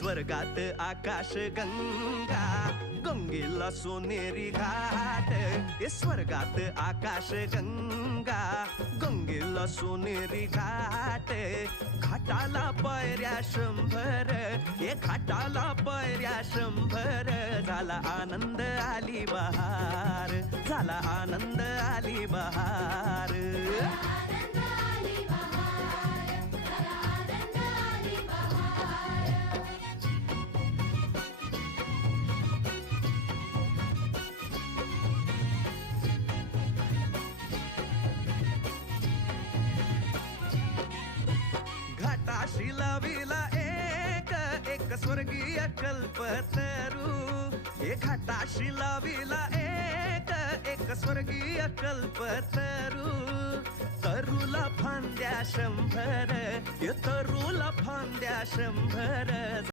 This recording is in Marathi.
स्वर्गात आकाश गंगा, गंगेला सोनेरी घाट. स्वर्गात आकाश गंगा, गंगेला सोनेरी घाट. घाटाला पायऱ्या 100, घाटाला पायऱ्या 100. झाला आनंद आली बहार, झाला आनंद आली बहार. घाटाशी लाविला एक स्वर्गीय कल्पतरू. घाटाशी लाविला एक स्वर्गीय कल्पतरू. तरूला फांद्या 100, तरूला फांद्या 100.